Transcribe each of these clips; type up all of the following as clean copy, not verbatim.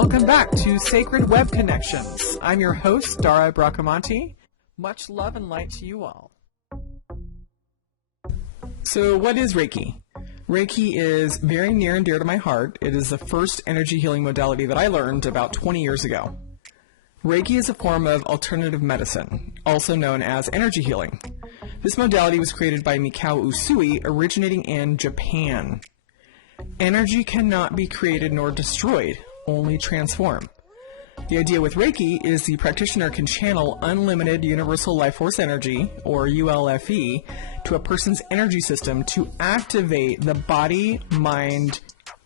Welcome back to Sacred Web Connections. I'm your host, Dara Bracamonte. Much love and light to you all. So what is Reiki? Reiki is very near and dear to my heart. It is the first energy healing modality that I learned about 20 years ago. Reiki is a form of alternative medicine, also known as energy healing. This modality was created by Mikao Usui, originating in Japan. Energy cannot be created nor destroyed, only transform. The idea with Reiki is the practitioner can channel unlimited universal life force energy, or ULFE, to a person's energy system to activate the body, mind,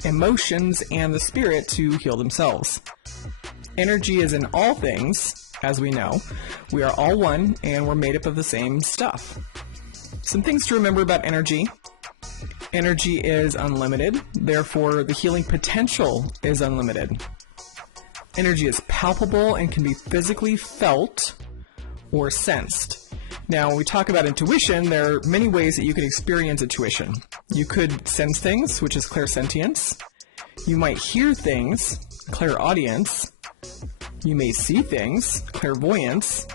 emotions, and the spirit to heal themselves. Energy is in all things, as we know. We are all one, and we're made up of the same stuff. Some things to remember about energy. Energy is unlimited, therefore the healing potential is unlimited. Energy is palpable and can be physically felt or sensed. Now, when we talk about intuition, there are many ways that you can experience intuition. You could sense things, which is clairsentience. You might hear things, clairaudience. You may see things, clairvoyance.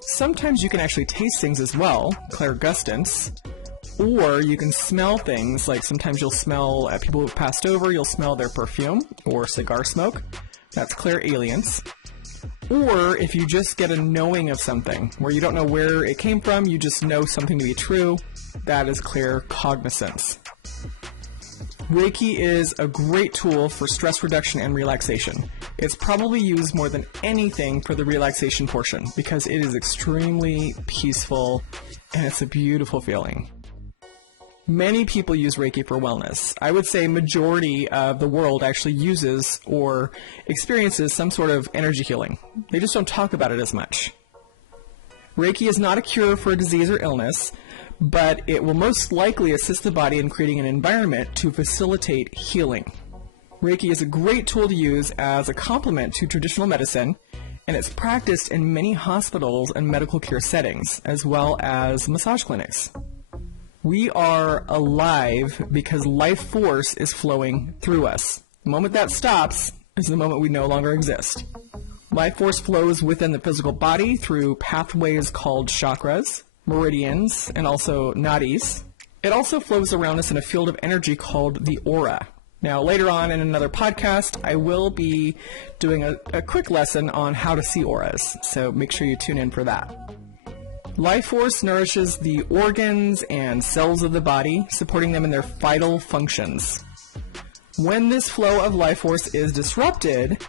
Sometimes you can actually taste things as well, clairgustance. Or you can smell things, like sometimes you'll smell people who've passed over, you'll smell their perfume or cigar smoke. That's clairalience. Or if you just get a knowing of something, where you don't know where it came from, you just know something to be true, that is claircognizance. Reiki is a great tool for stress reduction and relaxation. It's probably used more than anything for the relaxation portion because it is extremely peaceful and it's a beautiful feeling. Many people use Reiki for wellness. I would say majority of the world actually uses or experiences some sort of energy healing. They just don't talk about it as much. Reiki is not a cure for a disease or illness, but it will most likely assist the body in creating an environment to facilitate healing. Reiki is a great tool to use as a complement to traditional medicine, and it's practiced in many hospitals and medical care settings, as well as massage clinics. We are alive because life force is flowing through us. The moment that stops is the moment we no longer exist. Life force flows within the physical body through pathways called chakras, meridians, and also nadis. It also flows around us in a field of energy called the aura. Now, later on in another podcast, I will be doing a quick lesson on how to see auras, so make sure you tune in for that. Life force nourishes the organs and cells of the body, supporting them in their vital functions. When this flow of life force is disrupted,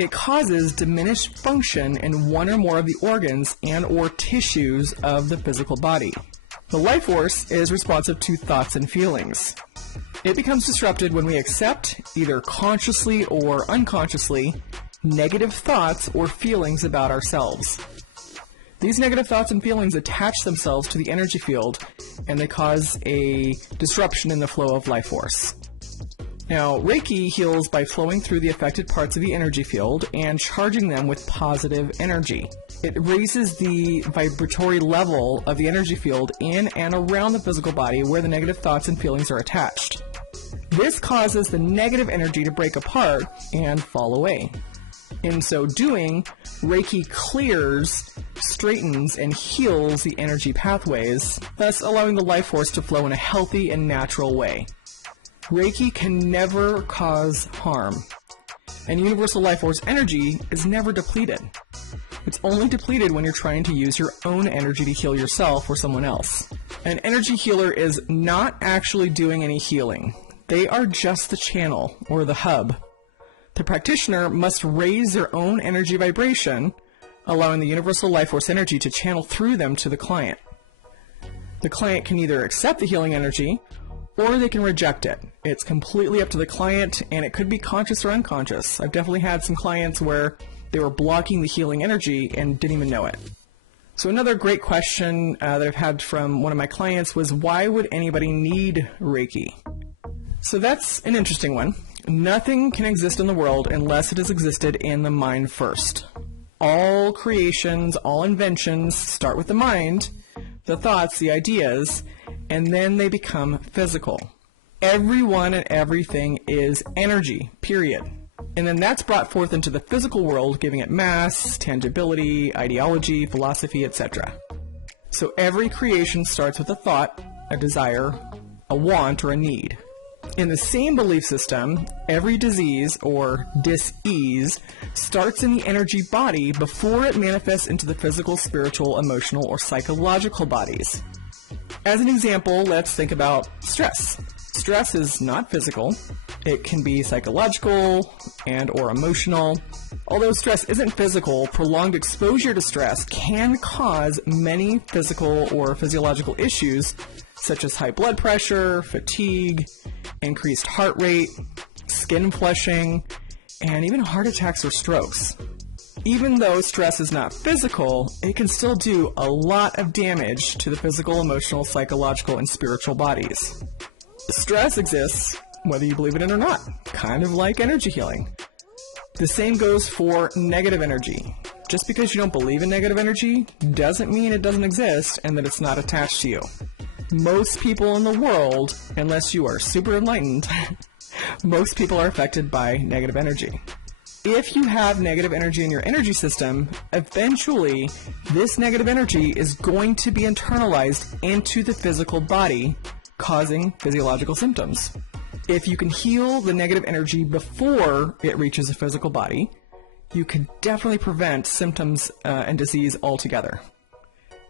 it causes diminished function in one or more of the organs and or tissues of the physical body. The life force is responsive to thoughts and feelings. It becomes disrupted when we accept, either consciously or unconsciously, negative thoughts or feelings about ourselves. These negative thoughts and feelings attach themselves to the energy field, and they cause a disruption in the flow of life force. Now, Reiki heals by flowing through the affected parts of the energy field and charging them with positive energy. It raises the vibratory level of the energy field in and around the physical body where the negative thoughts and feelings are attached. This causes the negative energy to break apart and fall away. In so doing, Reiki clears, straightens, and heals the energy pathways, thus allowing the life force to flow in a healthy and natural way. Reiki can never cause harm, and universal life force energy is never depleted. It's only depleted when you're trying to use your own energy to heal yourself or someone else. An energy healer is not actually doing any healing. They are just the channel, or the hub. The practitioner must raise their own energy vibration, allowing the universal life force energy to channel through them to the client. The client can either accept the healing energy, or they can reject it. It's completely up to the client, and it could be conscious or unconscious. I've definitely had some clients where they were blocking the healing energy and didn't even know it. So another great question that I've had from one of my clients was, why would anybody need Reiki? So that's an interesting one. Nothing can exist in the world unless it has existed in the mind first. All creations, all inventions start with the mind, the thoughts, the ideas, and then they become physical. Everyone and everything is energy, period. And then that's brought forth into the physical world, giving it mass, tangibility, ideology, philosophy, etc. So every creation starts with a thought, a desire, a want, or a need. In the same belief system, every disease, or dis-ease, starts in the energy body before it manifests into the physical, spiritual, emotional, or psychological bodies. As an example, let's think about stress. Stress is not physical. It can be psychological and or emotional. Although stress isn't physical, prolonged exposure to stress can cause many physical or physiological issues such as high blood pressure, fatigue, increased heart rate, skin flushing, and even heart attacks or strokes. Even though stress is not physical, it can still do a lot of damage to the physical, emotional, psychological, and spiritual bodies. Stress exists whether you believe it in or not, kind of like energy healing. The same goes for negative energy. Just because you don't believe in negative energy doesn't mean it doesn't exist and that it's not attached to you. Most people in the world, unless you are super enlightened, most people are affected by negative energy. If you have negative energy in your energy system, eventually this negative energy is going to be internalized into the physical body, causing physiological symptoms. If you can heal the negative energy before it reaches the physical body, you can definitely prevent symptoms and disease altogether.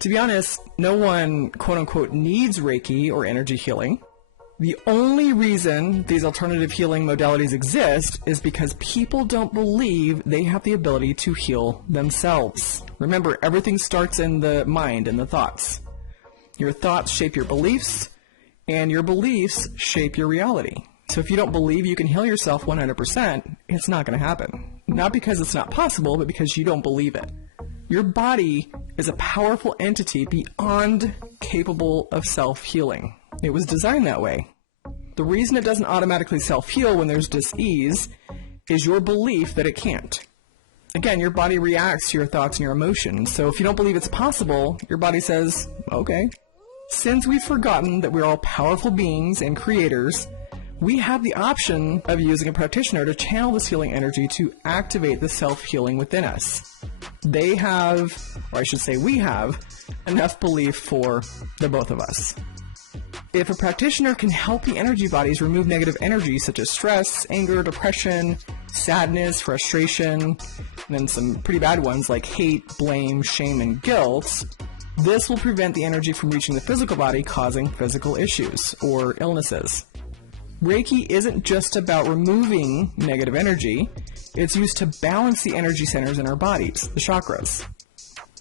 To be honest, no one, quote-unquote, needs Reiki or energy healing. The only reason these alternative healing modalities exist is because people don't believe they have the ability to heal themselves. Remember, everything starts in the mind and the thoughts. Your thoughts shape your beliefs, and your beliefs shape your reality. So if you don't believe you can heal yourself 100%, it's not going to happen. Not because it's not possible, but because you don't believe it. Your body is a powerful entity beyond capable of self-healing. It was designed that way. The reason it doesn't automatically self-heal when there's dis-ease is your belief that it can't. Again, your body reacts to your thoughts and your emotions. So if you don't believe it's possible, your body says, okay. Since we've forgotten that we're all powerful beings and creators, we have the option of using a practitioner to channel this healing energy to activate the self-healing within us. They have, or I should say we have, enough belief for the both of us. If a practitioner can help the energy bodies remove negative energy such as stress, anger, depression, sadness, frustration, and then some pretty bad ones like hate, blame, shame, and guilt, this will prevent the energy from reaching the physical body, causing physical issues or illnesses. Reiki isn't just about removing negative energy. It's used to balance the energy centers in our bodies, the chakras.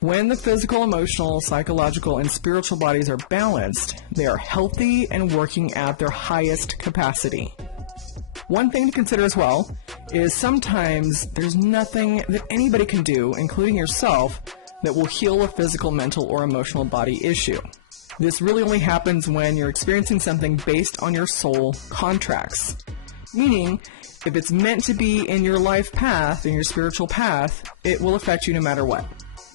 When the physical, emotional, psychological, and spiritual bodies are balanced, they are healthy and working at their highest capacity. One thing to consider as well is sometimes there's nothing that anybody can do, including yourself, that will heal a physical, mental, or emotional body issue. This really only happens when you're experiencing something based on your soul contracts. Meaning, if it's meant to be in your life path, in your spiritual path, it will affect you no matter what.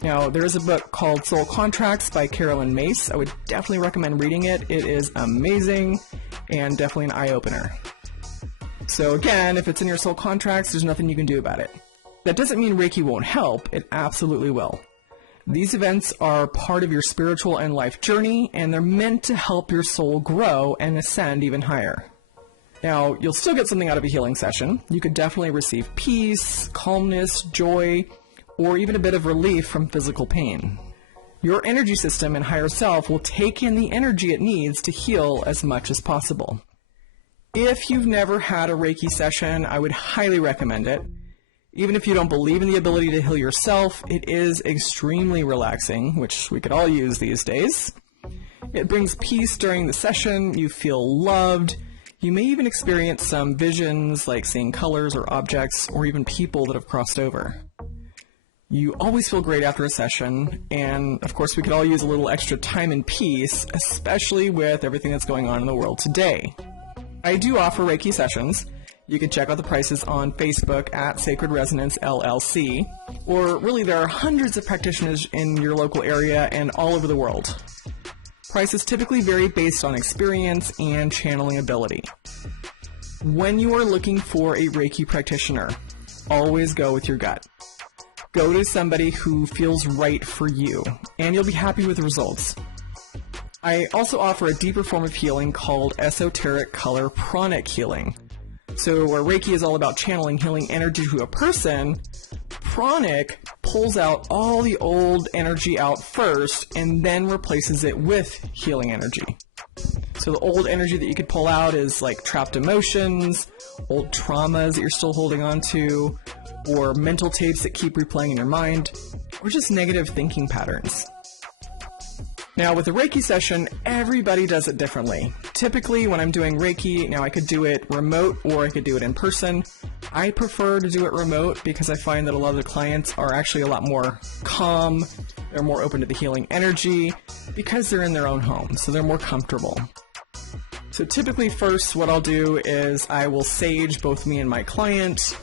Now, there is a book called Soul Contracts by Carolyn Mace. I would definitely recommend reading it. It is amazing and definitely an eye-opener. So again, if it's in your soul contracts, there's nothing you can do about it. That doesn't mean Reiki won't help. It absolutely will. These events are part of your spiritual and life journey, and they're meant to help your soul grow and ascend even higher. Now, you'll still get something out of a healing session. You could definitely receive peace, calmness, joy, or even a bit of relief from physical pain. Your energy system and higher self will take in the energy it needs to heal as much as possible. If you've never had a Reiki session, I would highly recommend it. Even if you don't believe in the ability to heal yourself, it is extremely relaxing, which we could all use these days. It brings peace during the session, you feel loved, you may even experience some visions like seeing colors or objects or even people that have crossed over. You always feel great after a session, and of course we could all use a little extra time and peace, especially with everything that's going on in the world today. I do offer Reiki sessions. You can check out the prices on Facebook at Sacred Resonance LLC, or really there are hundreds of practitioners in your local area and all over the world. Prices typically vary based on experience and channeling ability. When you are looking for a Reiki practitioner, always go with your gut. Go to somebody who feels right for you, and you'll be happy with the results. I also offer a deeper form of healing called esoteric color pranic healing. So where Reiki is all about channeling healing energy to a person, pranic pulls out all the old energy out first and then replaces it with healing energy. So the old energy that you could pull out is like trapped emotions, old traumas that you're still holding on to, or mental tapes that keep replaying in your mind, or just negative thinking patterns. Now with a Reiki session, everybody does it differently. Typically when I'm doing Reiki, now I could do it remote or I could do it in person. I prefer to do it remote because I find that a lot of the clients are actually a lot more calm, they're more open to the healing energy because they're in their own home, so they're more comfortable. So typically first what I'll do is I will sage both me and my client.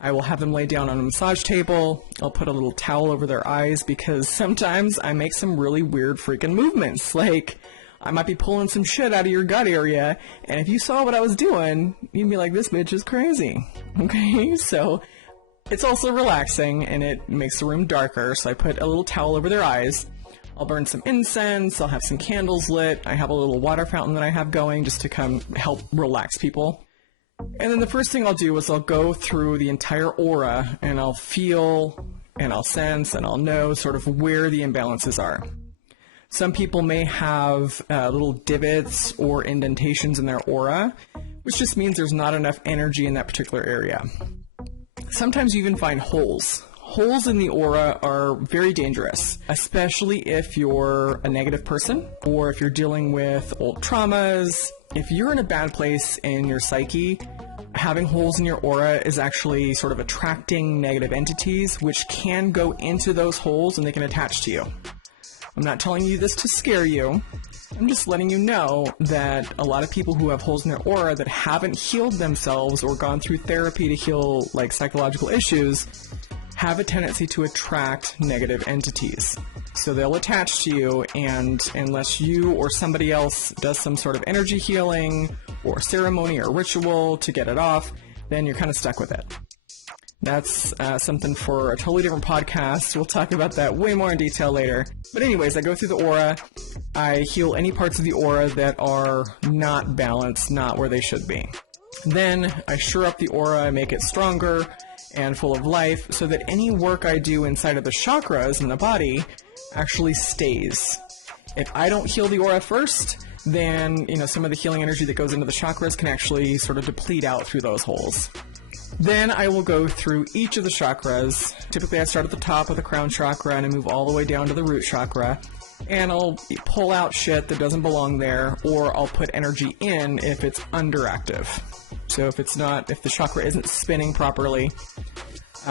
I will have them lay down on a massage table. I'll put a little towel over their eyes because sometimes I make some really weird freaking movements. Like, I might be pulling some shit out of your gut area, and if you saw what I was doing, you'd be like, this bitch is crazy. Okay, so it's also relaxing, and it makes the room darker, so I put a little towel over their eyes. I'll burn some incense, I'll have some candles lit, I have a little water fountain that I have going just to come help relax people. And then the first thing I'll do is I'll go through the entire aura and I'll feel and I'll sense and I'll know sort of where the imbalances are. Some people may have little divots or indentations in their aura, which just means there's not enough energy in that particular area. Sometimes you even find holes. Holes in the aura are very dangerous, especially if you're a negative person or if you're dealing with old traumas. If you're in a bad place in your psyche, having holes in your aura is actually sort of attracting negative entities, which can go into those holes and they can attach to you. I'm not telling you this to scare you. I'm just letting you know that a lot of people who have holes in their aura that haven't healed themselves or gone through therapy to heal like psychological issues have a tendency to attract negative entities. So they'll attach to you, and unless you or somebody else does some sort of energy healing or ceremony or ritual to get it off, then you're kind of stuck with it. That's something for a totally different podcast. We'll talk about that way more in detail later. But anyways, I go through the aura. I heal any parts of the aura that are not balanced, not where they should be. Then I shore up the aura, I make it stronger and full of life so that any work I do inside of the chakras in the body actually stays. If I don't heal the aura first, then some of the healing energy that goes into the chakras can actually sort of deplete out through those holes. Then I will go through each of the chakras. Typically I start at the top of the crown chakra and I move all the way down to the root chakra. And I'll pull out shit that doesn't belong there, or I'll put energy in if it's underactive. So if the chakra isn't spinning properly,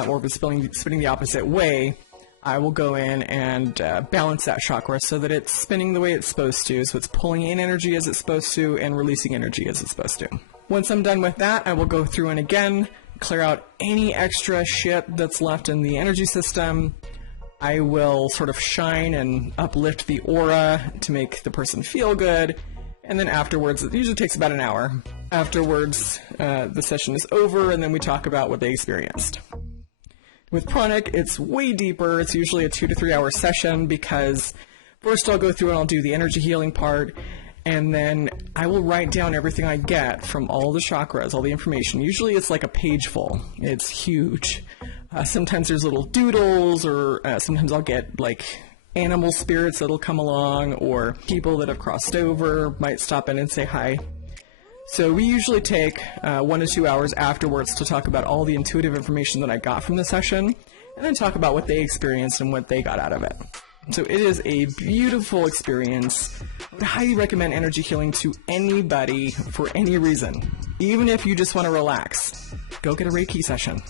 or if it's spinning the opposite way, I will go in and balance that chakra so that it's spinning the way it's supposed to. So it's pulling in energy as it's supposed to and releasing energy as it's supposed to. Once I'm done with that, I will go through and again clear out any extra shit that's left in the energy system. I will sort of shine and uplift the aura to make the person feel good. And then afterwards, it usually takes about an hour. Afterwards, the session is over and then we talk about what they experienced. With pranic, it's way deeper. It's usually a 2 to 3 hour session because first I'll go through and I'll do the energy healing part, and then I will write down everything I get from all the chakras, all the information. Usually it's like a page full. It's huge. Sometimes there's little doodles, or sometimes I'll get like animal spirits that'll come along, or people that have crossed over might stop in and say hi. So we usually take 1 to 2 hours afterwards to talk about all the intuitive information that I got from the session, and then talk about what they experienced and what they got out of it. So it is a beautiful experience. I would highly recommend energy healing to anybody for any reason. Even if you just want to relax, go get a Reiki session.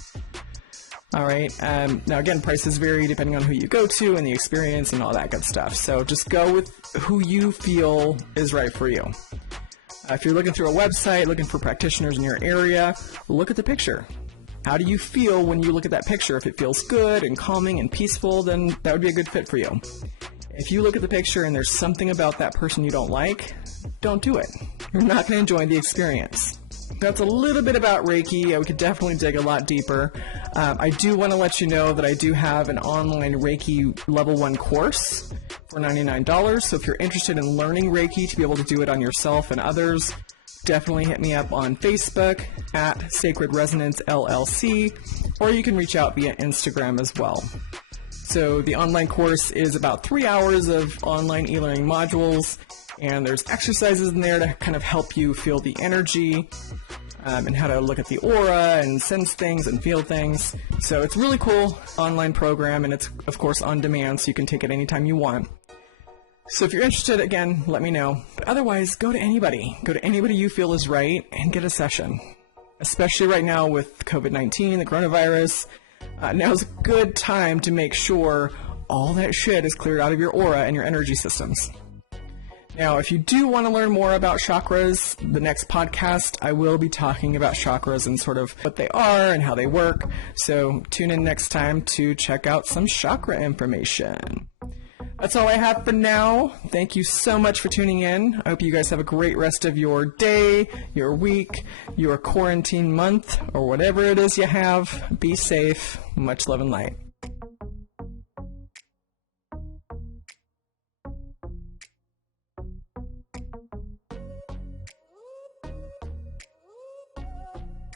All right. Now, again, prices vary depending on who you go to and the experience and all that good stuff. So just go with who you feel is right for you. If you're looking through a website, looking for practitioners in your area, look at the picture. How do you feel when you look at that picture? If it feels good and calming and peaceful, then that would be a good fit for you. If you look at the picture and there's something about that person you don't like, don't do it. You're not going to enjoy the experience. that's a little bit about Reiki. We could definitely dig a lot deeper. I do want to let you know that I do have an online Reiki level 1 course for $99. So if you're interested in learning Reiki to be able to do it on yourself and others, definitely hit me up on Facebook at Sacred Resonance LLC, or you can reach out via Instagram as well. So the online course is about 3 hours of online e-learning modules, and there's exercises in there to kind of help you feel the energy and how to look at the aura and sense things and feel things. So it's a really cool online program, and it's of course on demand, so you can take it anytime you want. So if you're interested, again, let me know. But otherwise, go to anybody. Go to anybody you feel is right and get a session. Especially right now with COVID-19, the coronavirus. Now's a good time to make sure all that shit is cleared out of your aura and your energy systems. Now, if you do want to learn more about chakras, the next podcast, I will be talking about chakras and sort of what they are and how they work. So tune in next time to check out some chakra information. That's all I have for now. Thank you so much for tuning in. I hope you guys have a great rest of your day, your week, your quarantine month, or whatever it is you have. Be safe. Much love and light.